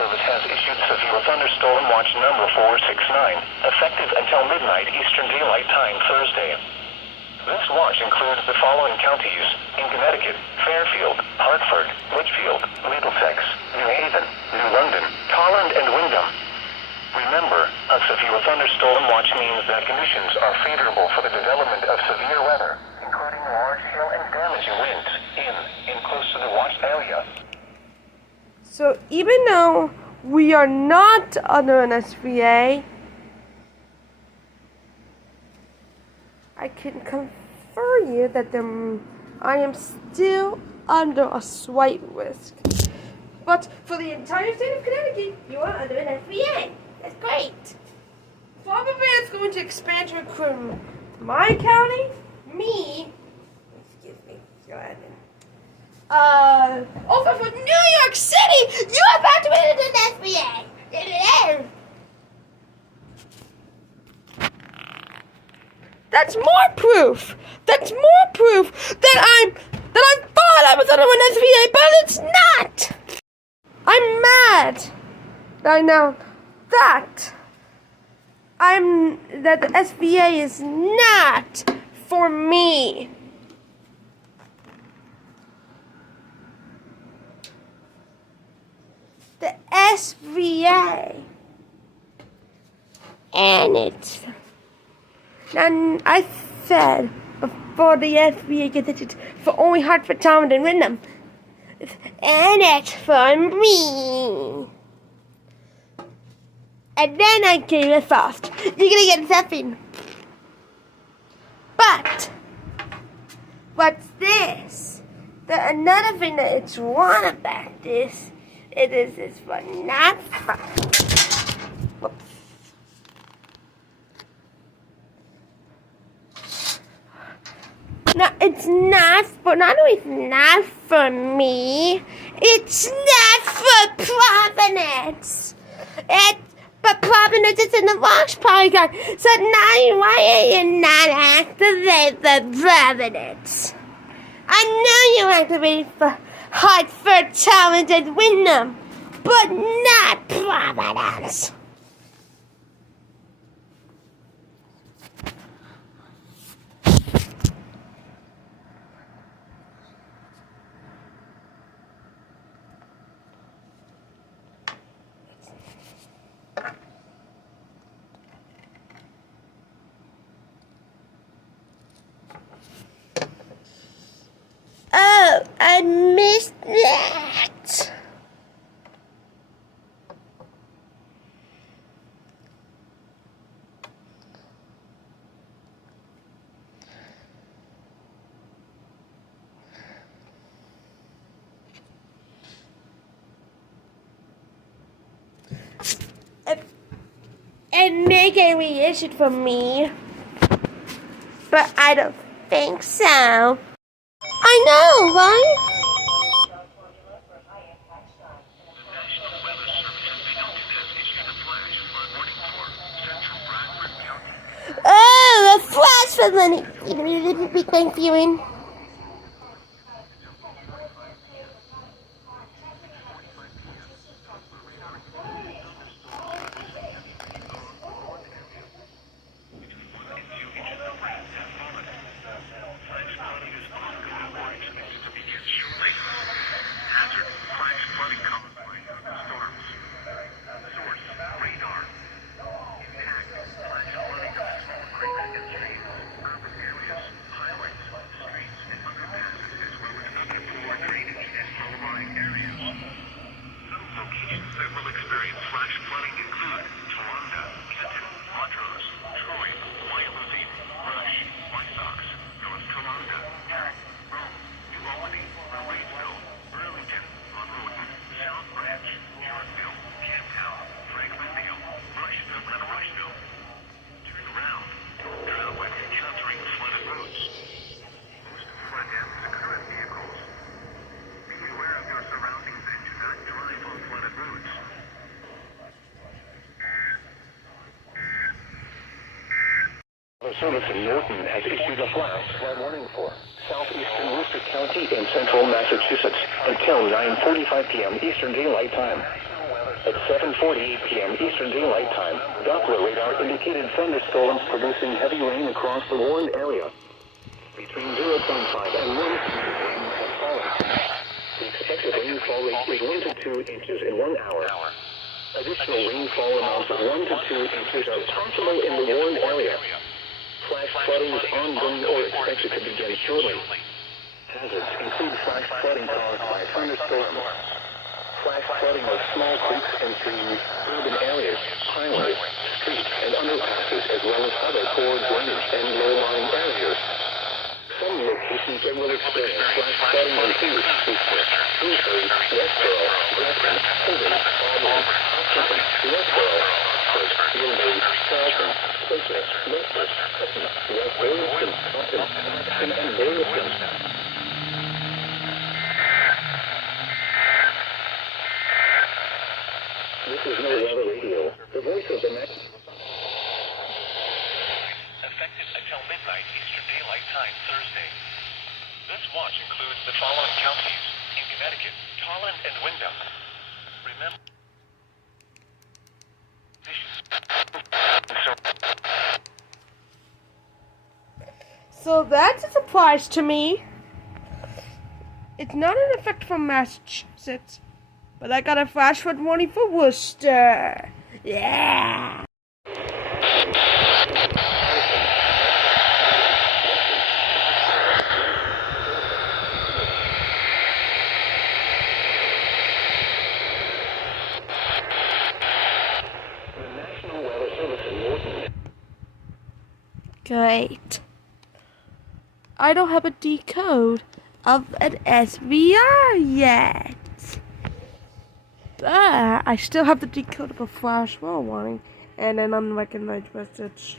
Service has issued severe thunderstorm watch number 469, effective until midnight Eastern Daylight Time Thursday. This watch includes the following counties in Connecticut: Fairfield, Hartford, Litchfield, Middlesex, New Haven, New London, Holland, and Wyndham. Remember, a severe thunderstorm watch means that conditions are favorable for the development of severe weather, including large hail and damaging winds in close to the watched area. So even though we are not under an SVA, I can confer you that I am still under a slight risk. But for the entire state of Connecticut, you are under an SVA. That's great. Probably it's going to expand to include my county, go ahead. Over for New York City, you are about to enter an SVA. That's more proof. That's more proof that I thought I was under an SVA, but it's not. I'm mad right now that the SVA is not for me. The SVA, and it's. Now, I said before the SVA gets it for only Hartford, Holland, and Wyndham. And it's for me. And then I gave it first. You're gonna get nothing. But what's this? Another thing that it's wrong about this, it is for not fun. Whoops. No, it's not for, not only it's not for me, it's not for Providence. But Providence is in the Watch Polygon, so now why are you not activated for Providence? I know you activated for Hartford, Challenge, and Wyndham, but not Providence. Oh, I missed that. It may get reissued for me, but I don't think so. I know, right? Oh, a flash for money. Big Bang Theory. Service in Norton has issued a flash flood warning for southeastern Worcester County in central Massachusetts until 9:45 p.m. Eastern Daylight Time. National Weather At 7:48 p.m. Eastern Daylight Time, Doppler radar indicated thunderstorms producing heavy rain across the warned area. Between 0.5 and 1 inches of rain have fallen. The expected rainfall rate is 1 to 2 inches in 1 hour. Additional rainfall amounts of 1 to 2 inches are possible in the warned area. Flash flooding is ongoing or expected to begin shortly. Hazards include flash flooding caused by thunderstorms, flash flooding of small creeks and streams, urban areas, highways, streets, and underpasses, as well as other poor drainage and low-lying areas. Some locations that will experience flash flooding include Shrewsbury, Westboro, Grafton, Holden, Auburn, Hopkinton, Westboro, Oxford, Wilbury, Charlton, Quaker, Westford, Hutton, West Williamston, Upton, Paxton, and Williamston. This is no weather radio. The voice of the next. Effective until midnight Eastern Daylight Time Thursday. This watch includes the following counties in Connecticut: Tolland and Wyndham. Remember. So that's a surprise to me. It's not an effect from Massachusetts, but I got a flash flood warning for Worcester. Yeah. Great. I don't have a decode of an SVR yet. But I still have the decode of a flash flood warning and an unrecognized message.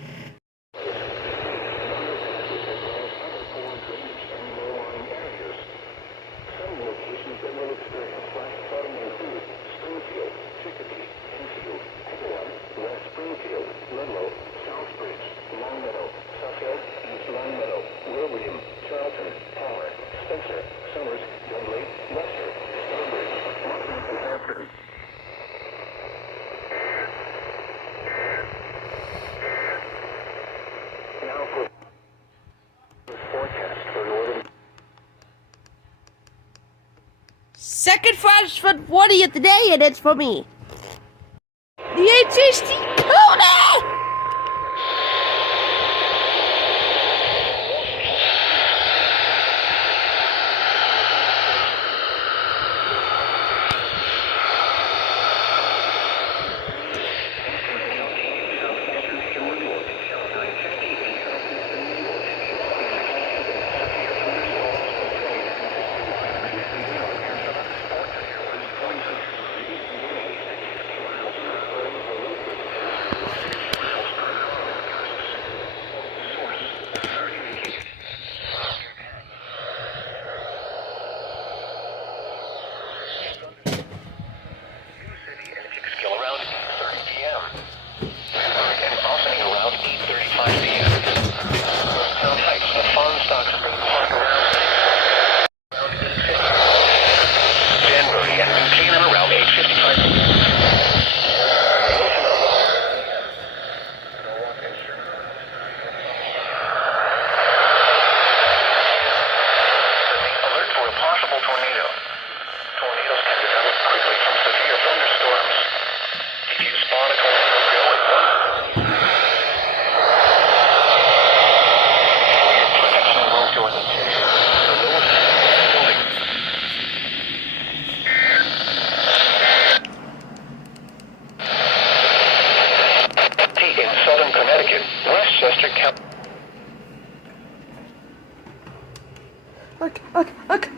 Second flash flood warning of the day, and it's for me. The HHD Coda!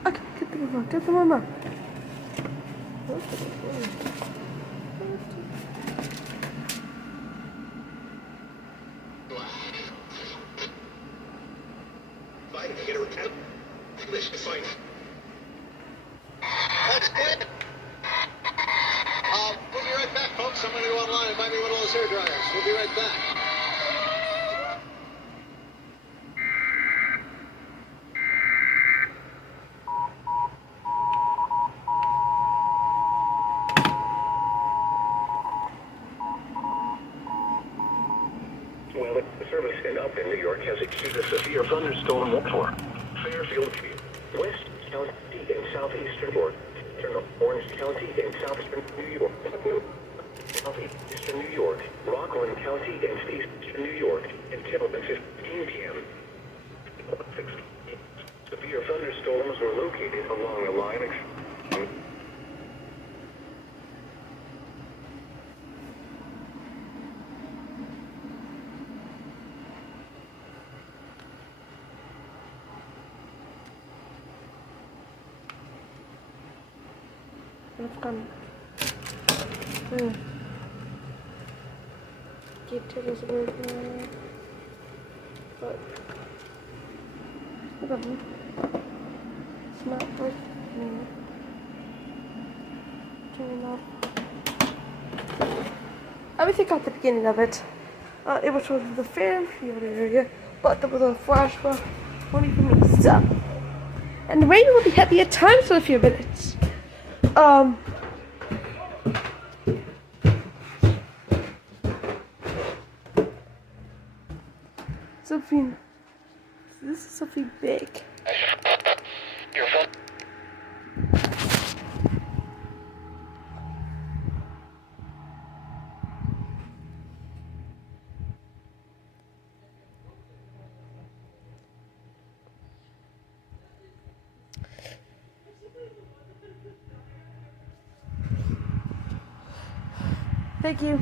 Okay, get the mama. That's good. We'll be right back, folks. I'm going to go online and buy me one of those hair dryers. We'll be right back. Service in Upton, New York has issued a severe thunderstorm for Fairfield, West County in southeastern New York, Orange County in southeastern New York, southeastern New York, Rockland County in eastern New York until 15 p.m. Severe thunderstorms were located along the line. It's gone. Get to this working. But it's not working. Turn it off. Everything got the beginning of it. It was from the Fairfield area, but there was a flash flood only for me. So, and the rain will be heavy at times for a few minutes. Something. This is something big. Your phone. Thank you.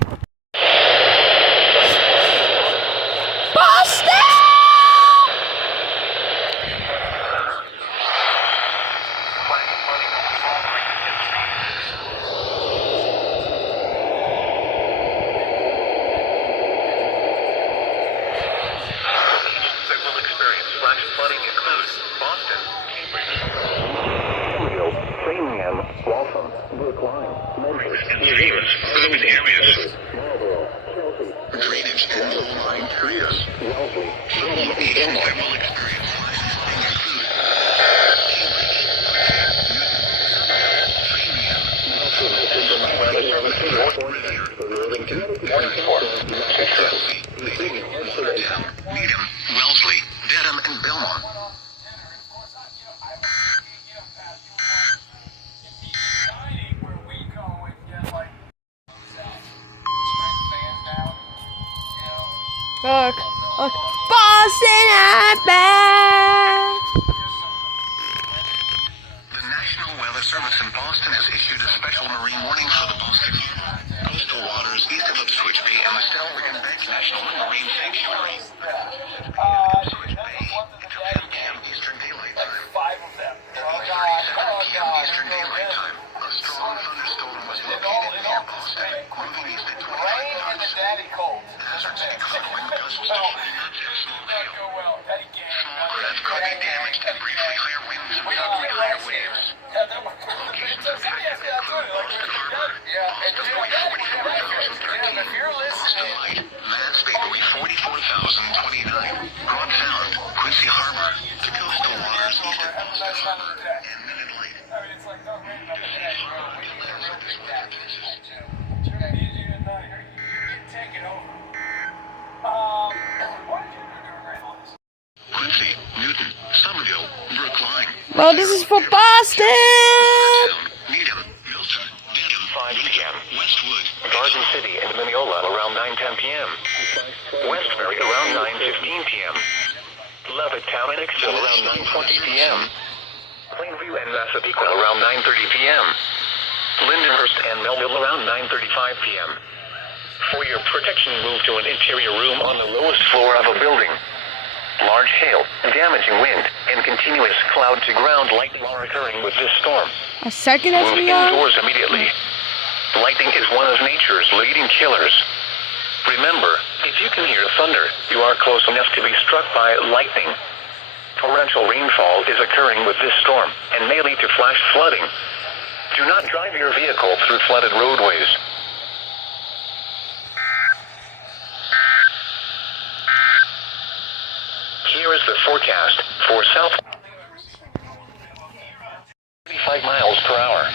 Drainage and low-lying areas. Each time will experience Needham, Wellesley, Dedham, and Belmont. Look, Boston, I'm back. The National Weather Service in Boston has issued a special marine warning for the Boston coastal waters east of Ipswich Bay and the Stelbergen Bank National Marine Sanctuary. Ipswich Bay until 10 p.m. Eastern Daylight Time. 5 of them. At 8:37 p.m. Eastern Daylight Time, a strong thunderstorm was located near Boston, moving east at 25 knots. Hazards include wind gusts to 20 knots and small hail. Small craft could be damaged and briefly higher winds and possibly higher waves. Locations of impact include Boston Harbor, Boston Bay 44,013, Boston Light, Mass Bay 44,029, Broad Sound, Quincy Harbor, to coastal waters east of Boston Harbor, and Minute Light. Safe harbor delays at this Quincy, Newton, Somerville, Brookline. Well, this is for Boston. Needham, Milton, Dedham, 5 p.m. Westwood, Garden City, and Mineola around 9:10 p.m. Westbury around 9:15 p.m. Levittown and Exville around 9:20 p.m. Plainview and Massapequa around 9:30 p.m. Lindenhurst and Melville around 9:35 p.m. For your protection, move to an interior room on the lowest floor of a building. Large hail, damaging wind, and continuous cloud-to-ground lightning are occurring with this storm. A second as Move we are. indoors immediately. Lightning is one of nature's leading killers. Remember, if you can hear thunder, you are close enough to be struck by lightning. Torrential rainfall is occurring with this storm and may lead to flash flooding. Do not drive your vehicle through flooded roadways. Here is the forecast for south 35 miles per hour.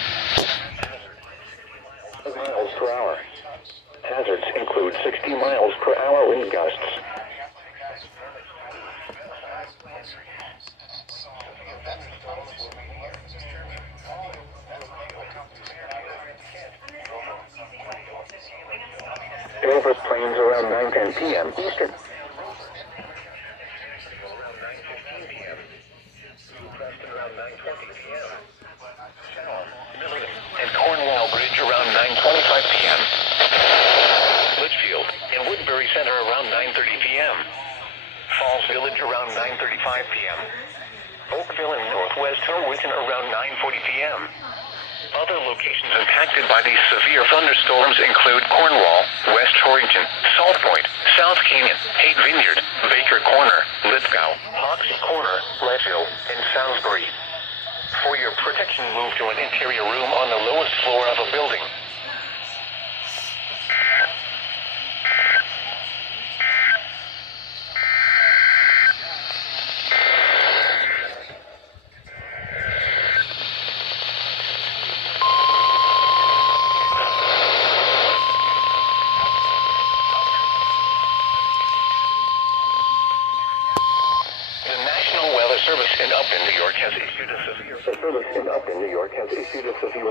Miles per hour. Hazards include 60 miles per hour wind gusts. Dover Plains around 9:10 p.m. Eastern. And Cornwall Bridge around 9:25 p.m. Litchfield and Woodbury Center around 9:30 p.m. Falls Village around 9:35 p.m. Oakville and Northwest Irwinton around 9:40 p.m. Other locations impacted by these severe thunderstorms include Cornwall, West Torrington, Salt Point, South Canyon, Haight Vineyard, Baker Corner, Lithgow, Hoxie Corner, Leadville, and Salisbury. For your protection, move to an interior room on the lowest floor of a building.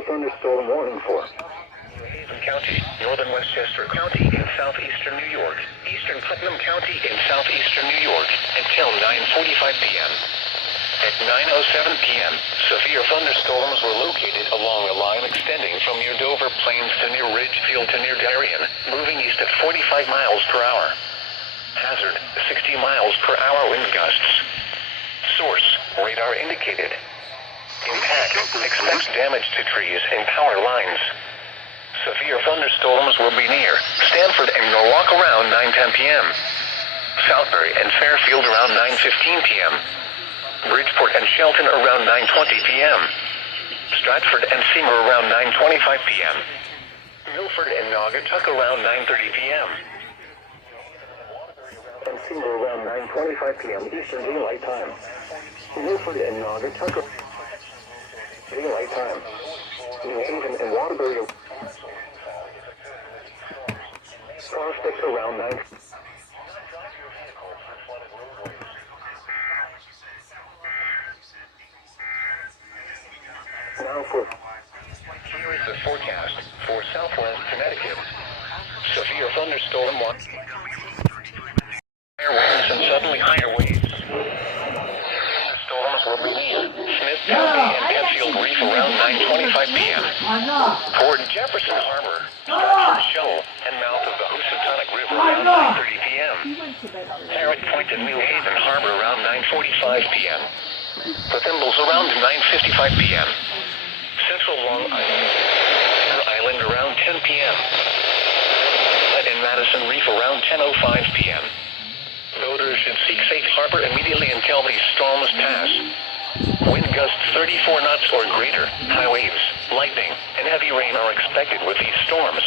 Thunderstorm warning for New Haven County, northern Westchester County, and southeastern New York, eastern Putnam County, and southeastern New York, until 9:45 p.m. At 9:07 p.m., severe thunderstorms were located along a line extending from near Dover Plains to near Ridgefield to near Darien, moving east at 45 miles per hour. Hazard, 60 miles per hour wind gusts. Source, radar indicated. Impact, expects damage to trees and power lines. Severe thunderstorms will be near Stanford and Norwalk around 9:10 p.m. Southbury and Fairfield around 9:15 p.m. Bridgeport and Shelton around 9:20 p.m. Stratford and Seymour around 9:25 p.m. Milford and Naugatuck around 9:30 p.m. And Seymour around 9:25 p.m. Eastern Daylight Time. Milford and Naugatuck Daylight Time. New Haven and Waterbury. Prospects around 9. Now here is the forecast for southwest Connecticut. Severe thunderstorm watch. Higher winds and suddenly higher waves. Storms will be near Smith County and Penfield Reef around 9:25 p.m. Toward Jefferson Harbor, Stratford Shoal, and mouth of the Housatonic River around 9:30 p.m. Parrot Point and New Haven Harbor around 9:45 p.m. The Thimbles around 9:55 p.m. Central Long Island around 10 p.m. And Madison Reef around 10:05 p.m. Boaters should seek safe harbor immediately until these storms pass. Wind gusts 34 knots or greater, high waves, lightning, and heavy rain are expected with these storms.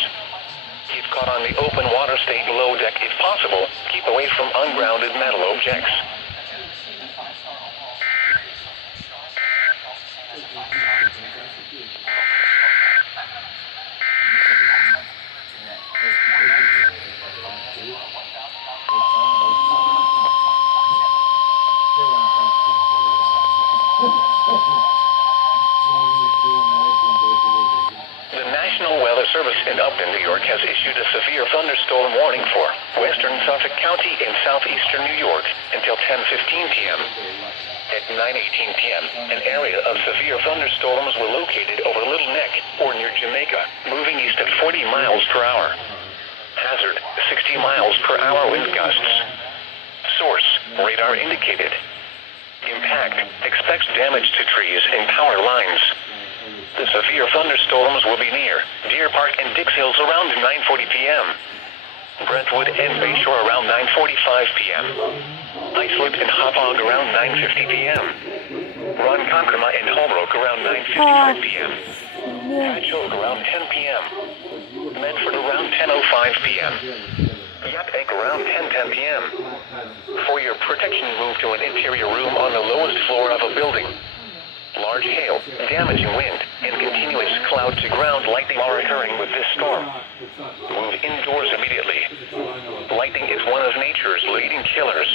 If caught on the open water, stay below deck if possible. Keep away from ungrounded metal objects. In Upton, New York, has issued a severe thunderstorm warning for western Suffolk County and southeastern New York until 10:15 p.m. At 9:18 p.m., an area of severe thunderstorms were located over Little Neck or near Jamaica, moving east at 40 miles per hour. Hazard, 60 miles per hour wind gusts. Source, radar indicated. Impact, expects damage to trees and power lines. The severe thunderstorms will be near Deer Park and Dix Hills around 9:40 p.m. Brentwood and Bayshore around 9:45 p.m. Iceland and Hauppauge around 9:50 p.m. Ronkonkoma and Holbrook around 9:55 p.m. Patchogue around 10 p.m. Medford around 10:05 p.m. Yaphank around 10:10 p.m. For your protection, move to an interior room on the lowest floor of a building. Large hail, damaging wind, and continuous cloud-to-ground lightning are occurring with this storm. Move indoors immediately. Lightning is one of nature's leading killers.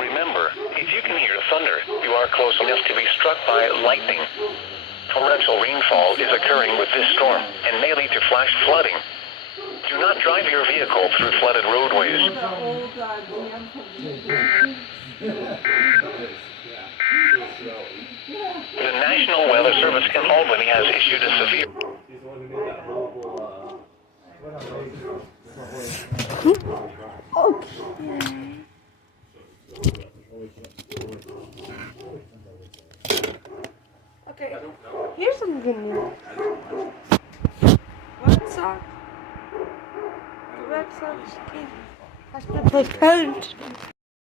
Remember, if you can hear thunder, you are close enough to be struck by lightning. Torrential rainfall is occurring with this storm and may lead to flash flooding. Do not drive your vehicle through flooded roadways. The National Weather Service in Albany has issued a severe... Okay, here's some good news. Red Sox. The Red Sox team has been postponed.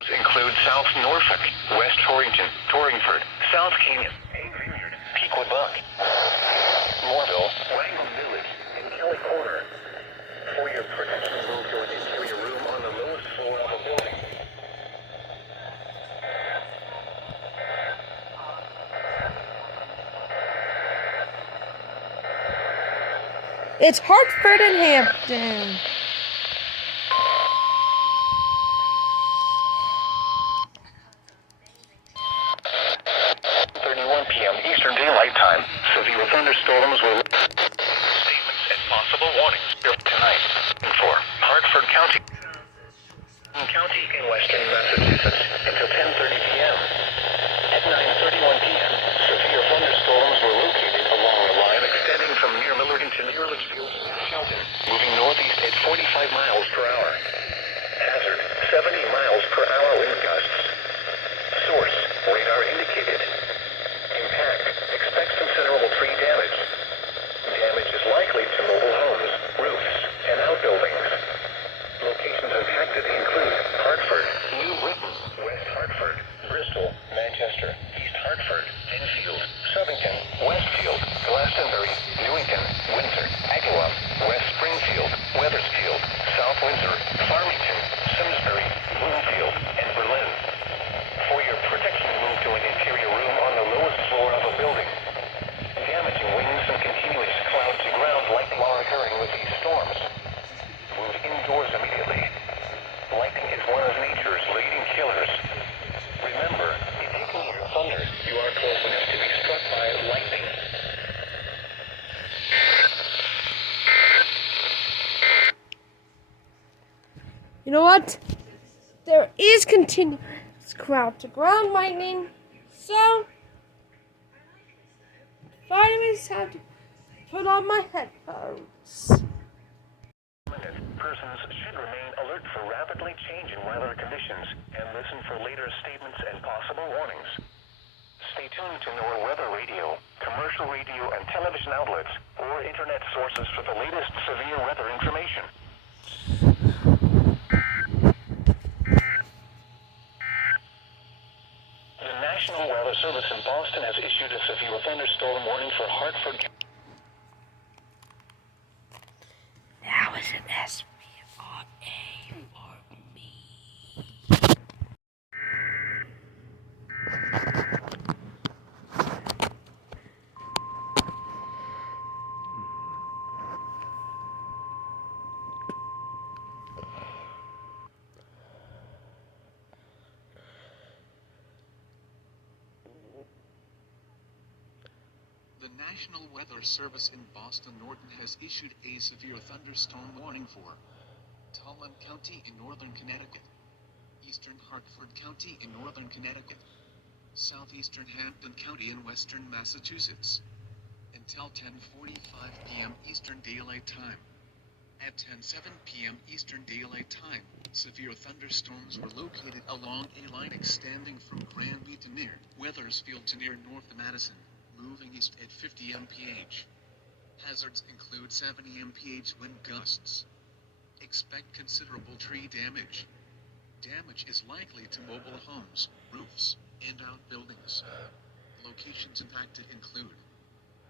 Include South Norfolk, West Torrington, Torringford, South Canyon, Peakwood Buck, Moorville, Wrangle Village, and Kelly Corner. For your protection, move to an interior room on the lowest floor of a building. It's Hartford and Hampton. Eastern Daylight Time. Severe thunderstorms will... Statements and possible warnings tonight for Hartford County in western Massachusetts until 10:30 p.m. At 9:31 p.m., severe thunderstorms were located along the line extending from near Millerton to near Litchfield, Shelton, moving northeast at 45 miles per hour. Hazard, 70 miles per hour wind gusts. Source, radar indicated. Impact, expects considerable tree damage. Damage is likely to mobile homes, roofs, and outbuildings. Locations impacted include Hartford, New Britain, West Hartford, Bristol, Manchester, East Hartford, Enfield, Southington, Westfield, Glastonbury, Newington, Windsor, Agawam, West Springfield, Wethersfield, South Windsor, Farmington, Simsbury, Bloomfield, and Berlin. For your protection, move to an interior room on the lowest floor of a building. Damaging winds and continuous cloud to ground lightning are occurring with these storms. Move indoors immediately. Lightning is one of nature's leading killers. Remember, if you can hear thunder, you are close enough to be struck by lightning. You know what? There is continuous ground-to-ground lightning, so finally just have to put on my headphones. Persons should remain alert for rapidly changing weather conditions and listen for later statements and possible warnings. Stay tuned to NOAA weather radio, commercial radio and television outlets, or internet sources for the latest severe weather information. The National Weather Service in Boston has issued a severe thunderstorm warning for Hartford County. Now is an SVRA for me. The National Weather Service in Boston Norton has issued a severe thunderstorm warning for Tolland County in northern Connecticut, eastern Hartford County in northern Connecticut, southeastern Hampton County in western Massachusetts, until 10:45 p.m. Eastern Daylight Time. At 10:07 p.m. Eastern Daylight Time, severe thunderstorms were located along a line extending from Granby to near Wethersfield to near North Madison, moving east at 50 mph. Hazards include 70 mph wind gusts. Expect considerable tree damage. Damage is likely to mobile homes, roofs, and outbuildings. Locations impacted include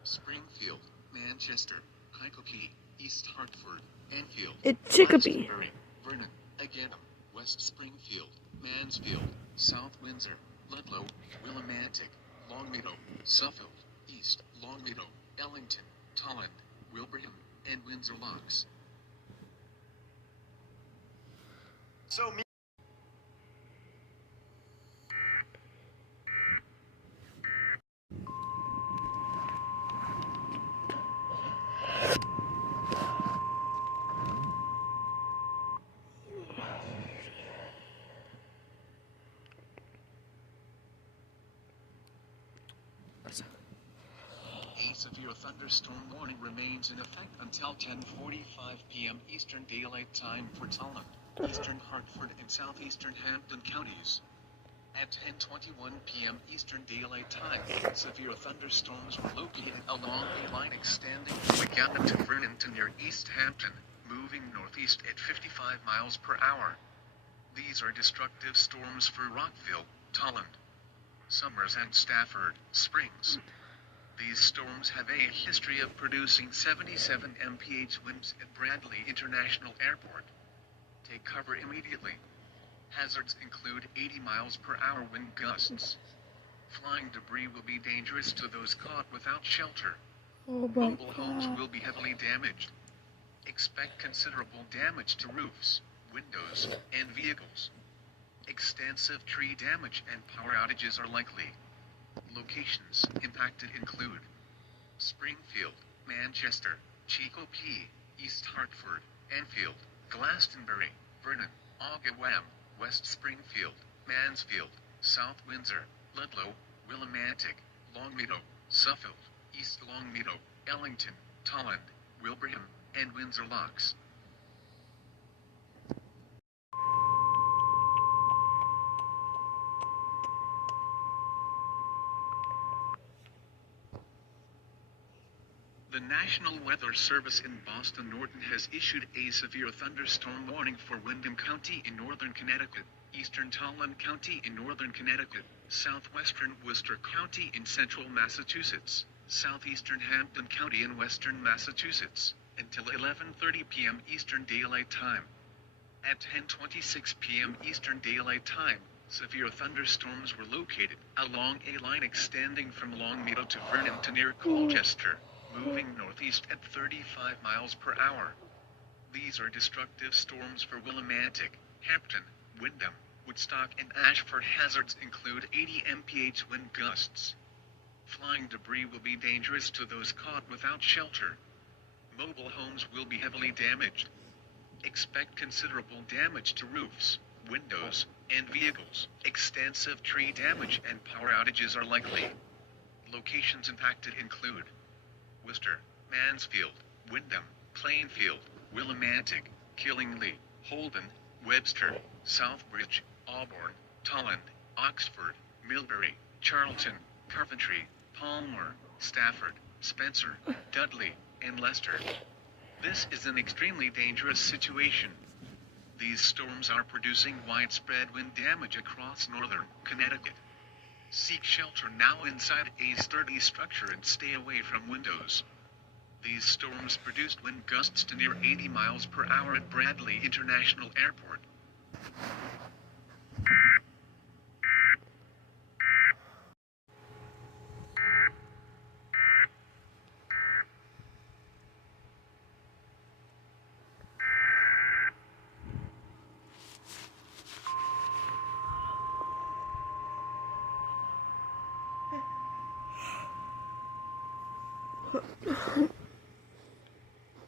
Springfield, Manchester, Kankakee, East Hartford, Enfield, It's Chicopee. Glastonbury, Vernon, Agawam, West Springfield, Mansfield, South Windsor, Ludlow, Willimantic, Longmeadow, Suffield, East Longmeadow, Ellington, Tolland, Wilbraham, and Windsor Locks. thunderstorm warning remains in effect until 10:45 p.m. Eastern Daylight Time for Tolland, Eastern Hartford and Southeastern Hampton counties. At 10:21 p.m. Eastern Daylight Time, severe thunderstorms were located along a line extending from McGowan to Vernon to near East Hampton, moving northeast at 55 miles per hour. These are destructive storms for Rockville, Tolland, Somers and Stafford Springs. These storms have a history of producing 77 mph winds at Bradley International Airport. Take cover immediately. Hazards include 80 miles per hour wind gusts. Flying debris will be dangerous to those caught without shelter. Mobile homes will be heavily damaged. Expect considerable damage to roofs, windows, and vehicles. Extensive tree damage and power outages are likely. Locations impacted include Springfield, Manchester, Chicopee, East Hartford, Enfield, Glastonbury, Vernon, Oggawam, West Springfield, Mansfield, South Windsor, Ludlow, Willimantic, Longmeadow, Suffield, East Longmeadow, Ellington, Tolland, Wilbraham, and Windsor Locks. The National Weather Service in Boston Norton has issued a severe thunderstorm warning for Windham County in northern Connecticut, eastern Tolland County in northern Connecticut, southwestern Worcester County in central Massachusetts, southeastern Hampden County in western Massachusetts, until 11:30 p.m. Eastern Daylight Time. At 10:26 p.m. Eastern Daylight Time, severe thunderstorms were located along a line extending from Longmeadow to Vernon to near Colchester, moving northeast at 35 miles per hour. These are destructive storms for Willimantic, Hampton, Windham, Woodstock and Ashford. Hazards include 80 mph wind gusts. Flying debris will be dangerous to those caught without shelter. Mobile homes will be heavily damaged. Expect considerable damage to roofs, windows, and vehicles. Extensive tree damage and power outages are likely. Locations impacted include Worcester, Mansfield, Windham, Plainfield, Willimantic, Killingly, Holden, Webster, Southbridge, Auburn, Tolland, Oxford, Millbury, Charlton, Coventry, Palmer, Stafford, Spencer, Dudley, and Leicester. This is an extremely dangerous situation. These storms are producing widespread wind damage across northern Connecticut. Seek shelter now inside a sturdy structure and stay away from windows. These storms produced wind gusts to near 80 miles per hour at Bradley International Airport.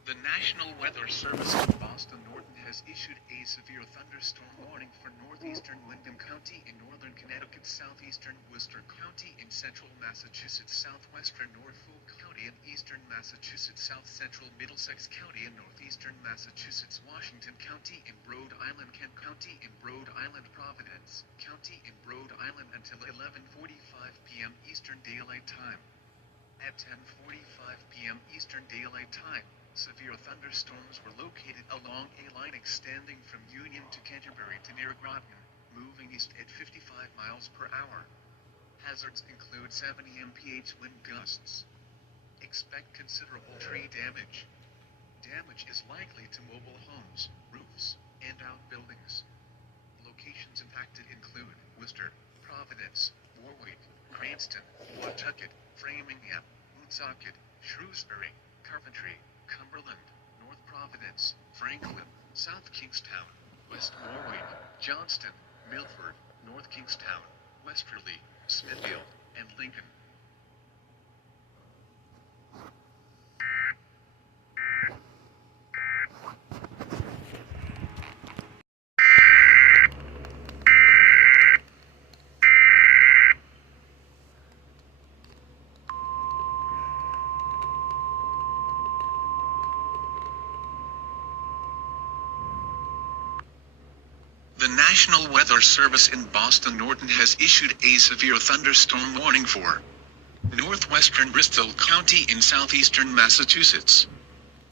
The National Weather Service in Boston Norton has issued a severe thunderstorm warning for northeastern Windham County in northern Connecticut, southeastern Worcester County in central Massachusetts, southwestern Norfolk County in eastern Massachusetts, south central Middlesex County in northeastern Massachusetts, Washington County in Rhode Island, Kent County in Rhode Island, Providence County in Rhode Island until 11:45 p.m. Eastern Daylight Time. At 10:45 p.m. Eastern Daylight Time, severe thunderstorms were located along a line extending from Union to Canterbury to near Groton, moving east at 55 miles per hour. Hazards include 70 mph wind gusts. Expect considerable tree damage. Damage is likely to mobile homes, roofs, and outbuildings. Locations impacted include Worcester, Providence, Warwick, Cranston, Pawtucket, Framingham, Woonsocket, Shrewsbury, Coventry, Cumberland, North Providence, Franklin, South Kingstown, West Warwick, Johnston, Milford, North Kingstown, Westerly, Smithfield, and Lincoln. The National Weather Service in Boston Norton has issued a severe thunderstorm warning for northwestern Bristol County in southeastern Massachusetts,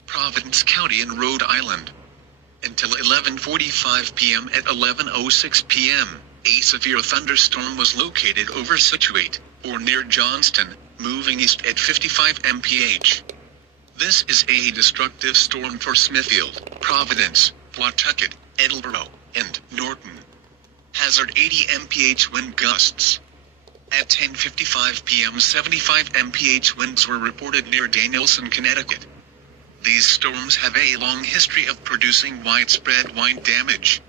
Providence County in Rhode Island. Until 11:45 p.m. At 11:06 p.m., a severe thunderstorm was located over Situate, or near Johnston, moving east at 55 mph. This is a destructive storm for Smithfield, Providence, Pawtucket, Edinburgh, and Norton. Hazard 80 mph wind gusts. At 10:55 p.m. 75 mph winds were reported near Danielson, Connecticut. These storms have a long history of producing widespread wind damage.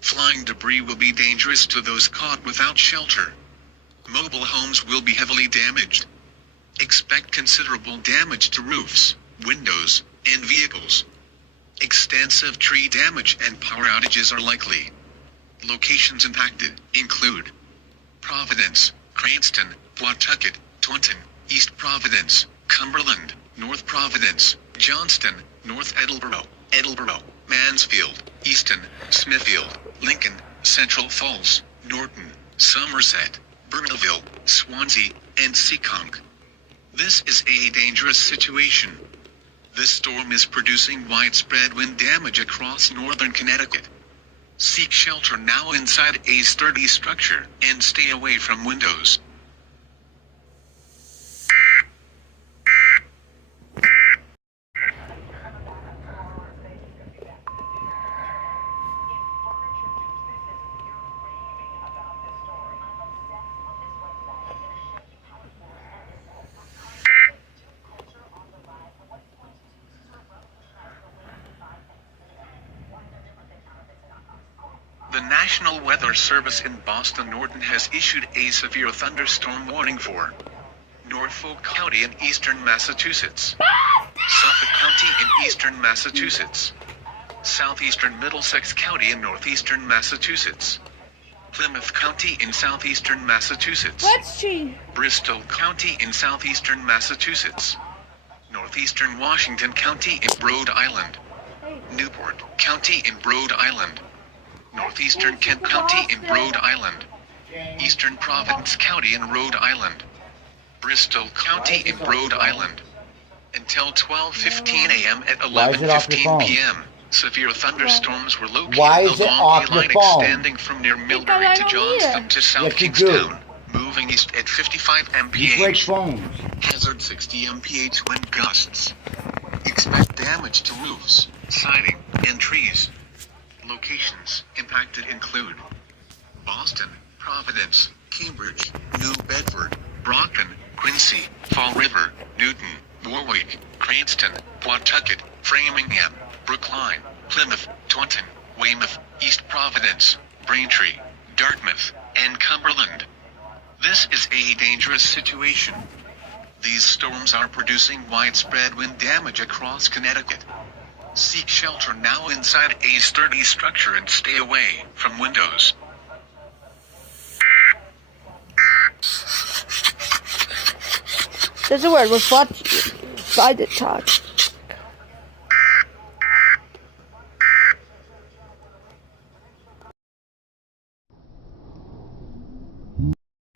Flying debris will be dangerous to those caught without shelter. Mobile homes will be heavily damaged. Expect considerable damage to roofs, windows, and vehicles. Extensive tree damage and power outages are likely. Locations impacted include Providence, Cranston, Pawtucket, Taunton, East Providence, Cumberland, North Providence, Johnston, North Edinburgh, Mansfield, Easton, Smithfield, Lincoln, Central Falls, Norton, Somerset, Burnaville, Swansea, and Seekonk. This is a dangerous situation. This storm is producing widespread wind damage across northern Connecticut. Seek shelter now inside a sturdy structure and stay away from windows. The National Weather Service in Boston Norton has issued a severe thunderstorm warning for Norfolk County in eastern Massachusetts, Suffolk County in eastern Massachusetts, southeastern Middlesex County in northeastern Massachusetts, Plymouth County in southeastern Massachusetts, Bristol County in southeastern Massachusetts, northeastern Washington County in Rhode Island, Newport County in Rhode Island, northeastern Kent County in Rhode Island, eastern Providence County in Rhode Island, Bristol County in Rhode Island. Until 12:15 a.m. at 11:15 p.m., severe thunderstorms were located along a line extending from near Millbury to Johnston to South Kingstown, moving east at 55 mph. Hazard 60 mph wind gusts. Expect damage to roofs, siding, and trees. Locations impacted include Boston, Providence, Cambridge, New Bedford, Brockton, Quincy, Fall River, Newton, Warwick, Cranston, Pawtucket, Framingham, Brookline, Plymouth, Taunton, Weymouth, East Providence, Braintree, Dartmouth, and Cumberland. This is a dangerous situation. These storms are producing widespread wind damage across Connecticut. Seek shelter now inside a sturdy structure and stay away from windows. There's a word with what I did talk.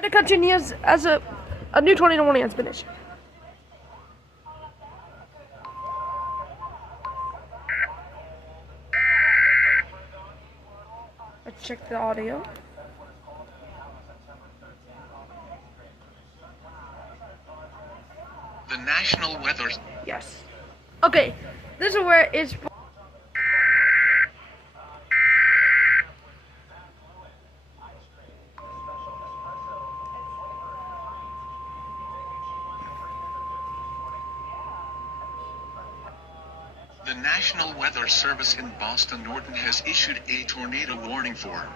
The continues as a new 2020 has been issued. Let's check the audio. The National Weather... Yes. Okay, this is where it's... The National Weather Service in Boston Norton has issued a tornado warning for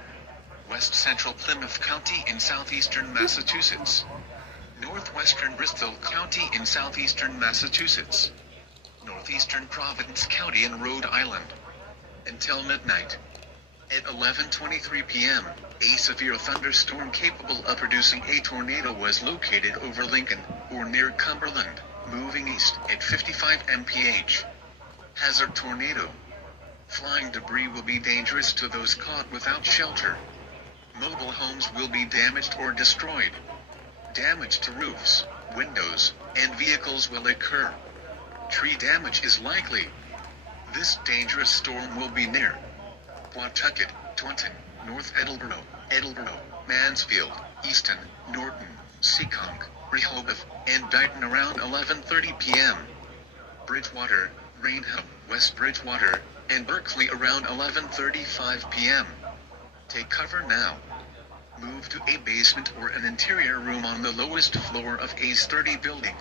west central Plymouth County in southeastern Massachusetts, northwestern Bristol County in southeastern Massachusetts, northeastern Providence County in Rhode Island. Until midnight. At 11:23 p.m., a severe thunderstorm capable of producing a tornado was located over Lincoln, or near Cumberland, moving east at 55 mph. Hazard tornado. Flying debris will be dangerous to those caught without shelter. Mobile homes will be damaged or destroyed. Damage to roofs, windows, and vehicles will occur. Tree damage is likely. This dangerous storm will be near Pawtucket, Taunton, North Edinburgh, Mansfield, Easton, Norton, Seekonk, Rehoboth, and Dighton around 11:30 p.m. Bridgewater, Rainham, West Bridgewater, and Berkeley around 11:35 p.m. Take cover now. Move to a basement or an interior room on the lowest floor of a sturdy building.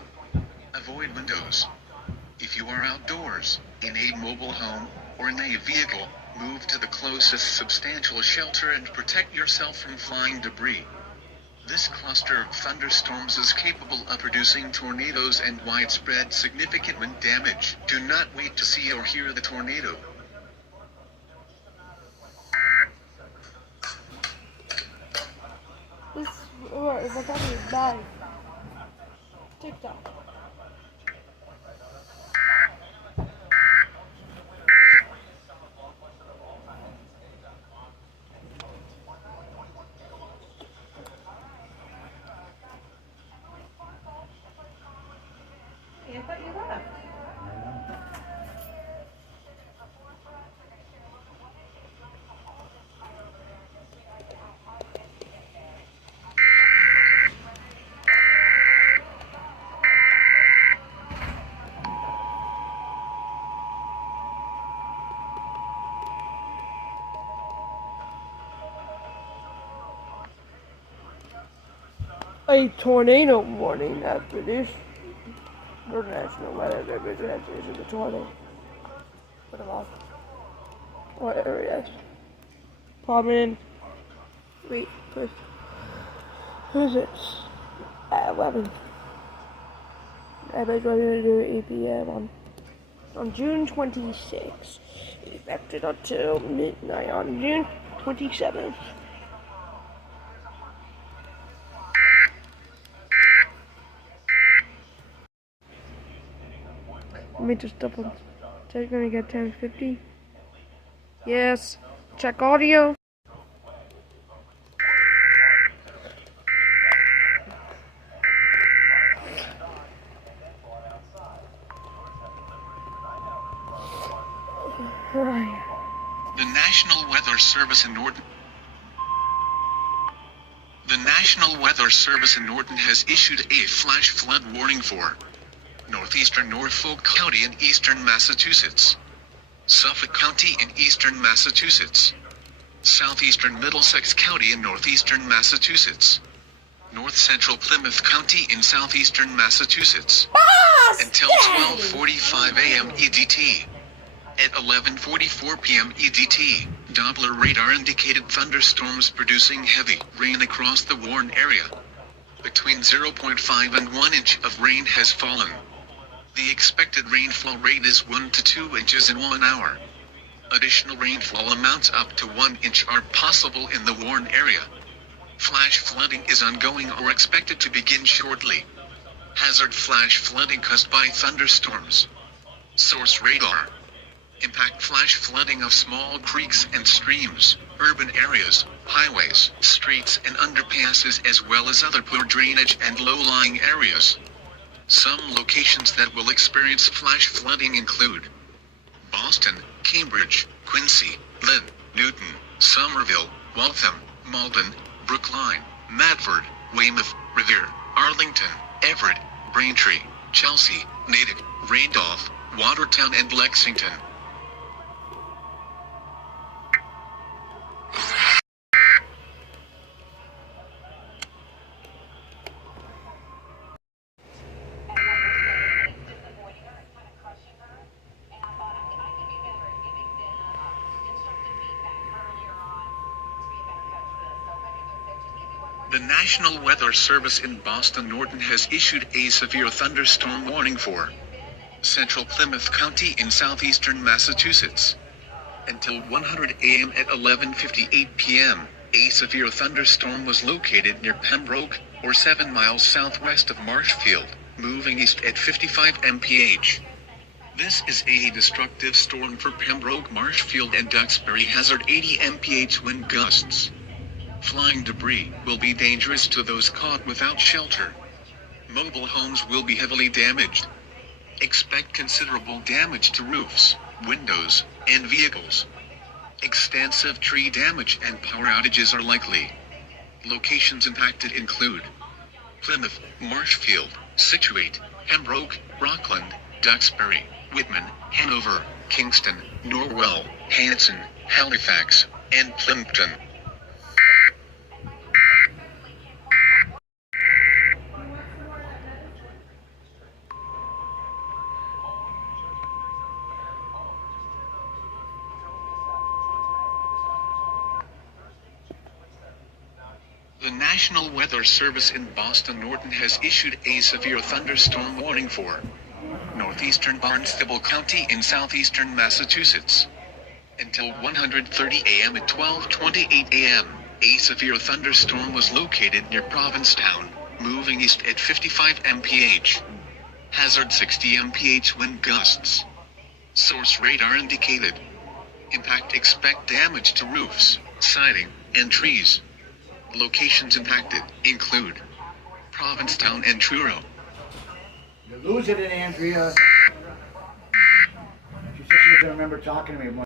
Avoid windows. If you are outdoors, in a mobile home, or in a vehicle, move to the closest substantial shelter and protect yourself from flying debris. This cluster of thunderstorms is capable of producing tornadoes and widespread significant wind damage. Do not wait to see or hear the tornado. This is like having a bad TikTok. I thought you left. A tornado warning after this. International Weather Division has issued a tornado. Put them off. What areas? Prominent. Wait, first. Visits at 11. Everybody's ready to do 8 p.m. on June 26th. Effective until midnight on June 27th. Let me just double check. Gonna get 10:50. Yes. Check audio. The National Weather Service in Norton. The National Weather Service in Norton has issued a flash flood warning for northeastern Norfolk County in eastern Massachusetts, Suffolk County in eastern Massachusetts, southeastern Middlesex County in northeastern Massachusetts, north central Plymouth County in southeastern Massachusetts, until 12:45 a.m. EDT. At 11:44 p.m. EDT, Doppler radar indicated thunderstorms producing heavy rain across the Warren area. Between 0.5 and 1 inch of rain has fallen. The expected rainfall rate is 1 to 2 inches in 1 hour. Additional rainfall amounts up to 1 inch are possible in the Warren area. Flash flooding is ongoing or expected to begin shortly. Hazard flash flooding caused by thunderstorms. Source radar. Impact flash flooding of small creeks and streams, urban areas, highways, streets and underpasses as well as other poor drainage and low-lying areas. Some locations that will experience flash flooding include Boston, Cambridge, Quincy, Lynn, Newton, Somerville, Waltham, Malden, Brookline, Medford, Weymouth, Revere, Arlington, Everett, Braintree, Chelsea, Natick, Randolph, Watertown and Lexington. The National Weather Service in Boston Norton has issued a severe thunderstorm warning for central Plymouth County in southeastern Massachusetts. Until 100 a.m. at 11:58 p.m., a severe thunderstorm was located near Pembroke, or 7 miles southwest of Marshfield, moving east at 55 mph. This is a destructive storm for Pembroke, Marshfield and Duxbury. Hazard 80 mph wind gusts. Flying debris will be dangerous to those caught without shelter. Mobile homes will be heavily damaged. Expect considerable damage to roofs, windows, and vehicles. Extensive tree damage and power outages are likely. Locations impacted include Plymouth, Marshfield, Situate, Pembroke, Rockland, Duxbury, Whitman, Hanover, Kingston, Norwell, Hanson, Halifax, and Plimpton. The National Weather Service in Boston Norton has issued a severe thunderstorm warning for northeastern Barnstable County in southeastern Massachusetts. Until 1:30 a.m. at 12:28 a.m., a severe thunderstorm was located near Provincetown, moving east at 55 mph. Hazard 60 mph wind gusts. Source radar indicated. Impact: expect damage to roofs, siding, and trees. Locations impacted include Provincetown and Truro. You're losing it, Andrea. She said she doesn't remember talking to me.